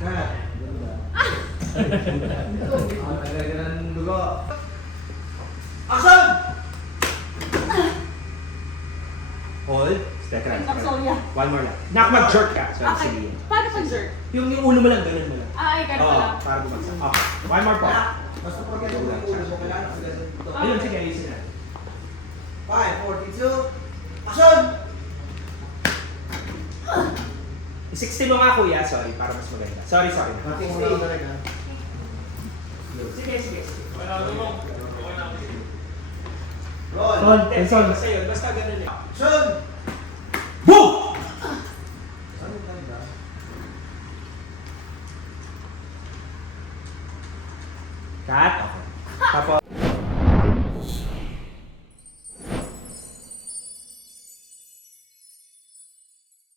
Cut. Ganda. Nagagana ng dugo. Action! Hold. Step right. Sorry. One more lang. Nak mag-jerk ka. So, Okay. sige. Paano pag-jerk? Yung ulo mo lang, ganun mo lang. Ay, ganun Oo, pala. para bumagsak. Okay. One more po. Basta pag ito yung ulo mo, kailangan kasi dito. Ayun, sige, ayusin na. 5, 4, 3, 2, action! I-60 mo nga kuya, sorry, para mas maganda. Sorry. Mating mo lang talaga. Sige. Roll. Son. Basta yun, basta ganun yun. Action! Boom! Ano ganda? Cut. Okay. Tapos,